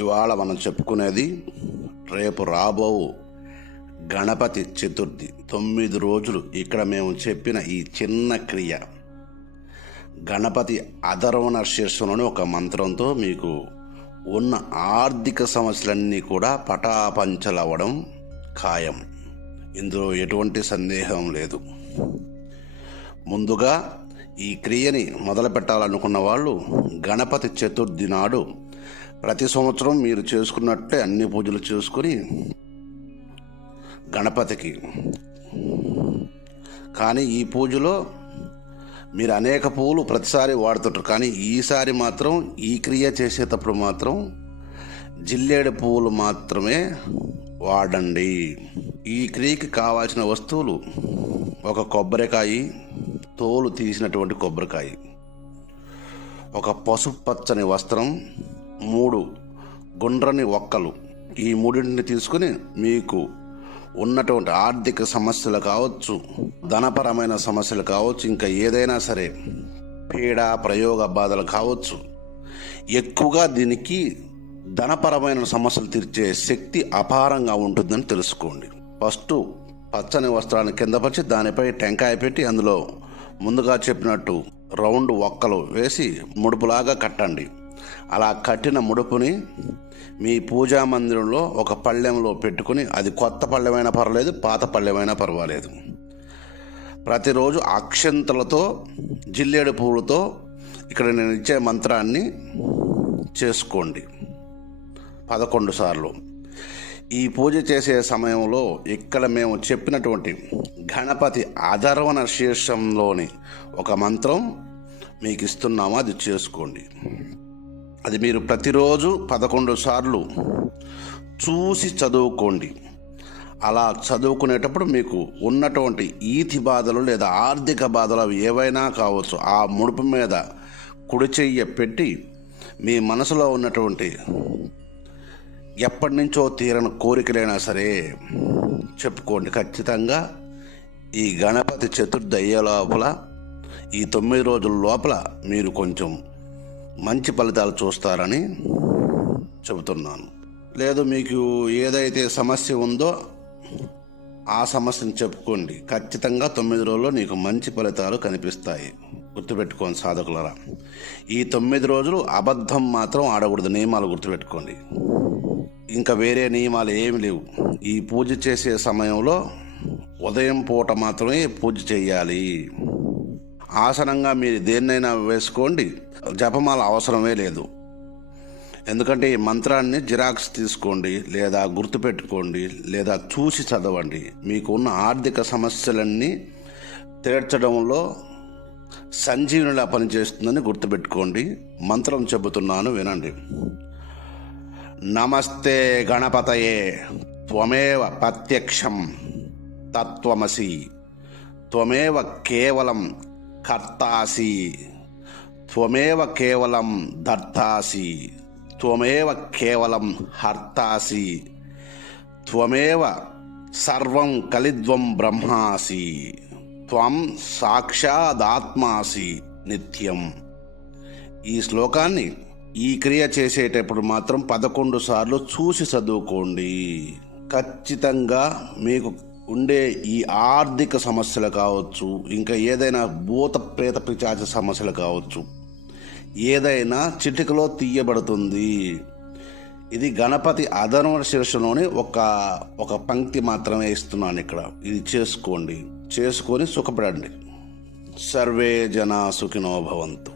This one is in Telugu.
ఇవాళ మనం చెప్పుకునేది రేపు రాబో గణపతి చతుర్థి. 9 రోజులు ఇక్కడ మేము చెప్పిన ఈ చిన్న క్రియ గణపతి అధర్వణ శీర్షంలోని ఒక మంత్రంతో మీకు ఉన్న ఆర్థిక సమస్యలన్నీ కూడా పటాపంచలవ్వడం ఖాయం. ఇందులో ఎటువంటి సందేహం లేదు. ముందుగా ఈ క్రియని మొదలు పెట్టాలనుకున్న వాళ్ళు గణపతి చతుర్థి నాడు ప్రతి సంవత్సరం మీరు చేసుకున్నట్లే అన్ని పూజలు చేసుకుని గణపతికి, కానీ ఈ పూజలో మీరు అనేక పువ్వులు ప్రతిసారి వాడుతుంటారు, కానీ ఈసారి మాత్రం ఈ క్రియ చేసేటప్పుడు మాత్రం జిల్లేడు పువ్వులు మాత్రమే వాడండి. ఈ క్రియకి కావాల్సిన వస్తువులు: ఒక కొబ్బరికాయ, తోలు తీసినటువంటి కొబ్బరికాయ, ఒక పసుపు పచ్చని వస్త్రం, 3 గుండ్రని ఒక్కలు. ఈ మూడింటిని తీసుకుని మీకు ఉన్నటువంటి ఆర్థిక సమస్యలు కావచ్చు, ధనపరమైన సమస్యలు కావచ్చు, ఇంకా ఏదైనా సరే పీడ ప్రయోగ బాధలు కావచ్చు, ఎక్కువగా దీనికి ధనపరమైన సమస్యలు తీర్చే శక్తి అపారంగా ఉంటుందని తెలుసుకోండి. ఫస్ట్ పచ్చని వస్త్రాన్ని కింద పరిచి దానిపై టెంకాయ పెట్టి అందులో ముందుగా చెప్పినట్టు రౌండ్ ఒక్కలు వేసి ముడుపులాగా కట్టండి. అలా కట్టిన ముడుపుని మీ పూజా మందిరంలో ఒక పళ్ళెంలో పెట్టుకుని, అది కొత్త పళ్ళెమైనా పర్వాలేదు, పాత పళ్ళెమైనా పర్వాలేదు, ప్రతిరోజు అక్షంతలతో జిల్లేడు పువ్వులతో ఇక్కడ నేను ఇచ్చే మంత్రాన్ని చేసుకోండి 11 సార్లు. ఈ పూజ చేసే సమయంలో ఇక్కడ మేము చెప్పినటువంటి గణపతి అధర్వణ శీర్షంలోని ఒక మంత్రం మీకు ఇస్తున్నాము, అది చేసుకోండి. అది మీరు ప్రతిరోజు 11 సార్లు చూసి చదువుకోండి. అలా చదువుకునేటప్పుడు మీకు ఉన్నటువంటి ఈతి బాధలు లేదా ఆర్థిక బాధలు అవి ఏవైనా కావచ్చు, ఆ ముడుపు మీద కుడి చెయ్యి పెట్టి మీ మనసులో ఉన్నటువంటి ఎప్పటి నుంచో తీరని కోరికలైనా సరే చెప్పుకోండి. ఖచ్చితంగా ఈ గణపతి చతుర్థి అయ్యే లోపల, ఈ 9 రోజుల లోపల మీరు కొంచెం మంచి ఫలితాలు చూస్తారని చెబుతున్నాను. లేదు, మీకు ఏదైతే సమస్య ఉందో ఆ సమస్యను చెప్పుకోండి. ఖచ్చితంగా 9 రోజుల్లో నీకు మంచి ఫలితాలు కనిపిస్తాయి. గుర్తుపెట్టుకోండి సాధకులరా, ఈ 9 రోజులు అబద్ధం మాత్రం ఆడకూడదు. నియమాలు గుర్తుపెట్టుకోండి. ఇంకా వేరే నియమాలు ఏమి లేవు. ఈ పూజ చేసే సమయంలో ఉదయం పూట మాత్రమే పూజ చేయాలి. ఆసనంగా మీరు దేన్నైనా వేసుకోండి, జపమాల అవసరమే లేదు. ఎందుకంటే ఈ మంత్రాన్ని జిరాక్స్ తీసుకోండి, లేదా గుర్తుపెట్టుకోండి, లేదా చూసి చదవండి. మీకు ఉన్న ఆర్థిక సమస్యలన్నీ తీర్చడంలో సంజీవునిలా పనిచేస్తుందని గుర్తుపెట్టుకోండి. మంత్రం చెబుతున్నాను, వినండి. నమస్తే గణపతయే త్వమేవ ప్రత్యక్షం తత్వమసి, త్వమేవ కేవలం కర్తాసి, త్వమేవ కేవలం ధర్తాసి, త్వమేవ కేవలం హర్తాసి, త్వమేవ సర్వం కలిద్వం బ్రహ్మాసి, త్వం సాక్షాదాత్మాసి నిత్యం. ఈ శ్లోకాన్ని ఈ క్రియ చేసేటప్పుడు మాత్రం 11 సార్లు చూసి చదువుకోండి. ఖచ్చితంగా మీకు ఉండే ఈ ఆర్థిక సమస్యలు కావచ్చు, ఇంకా ఏదైనా భూత ప్రేత పిశాచ సమస్యలు కావచ్చు, ఏదైనా చిటికలో తీయబడుతుంది. ఇది గణపతి అధర్వణ శీర్షంలోని ఒక పంక్తి మాత్రమే ఇస్తున్నాను ఇక్కడ. ఇది చేసుకోండి, చేసుకొని సుఖపడండి. సర్వే జనా సుఖినో భవంతు.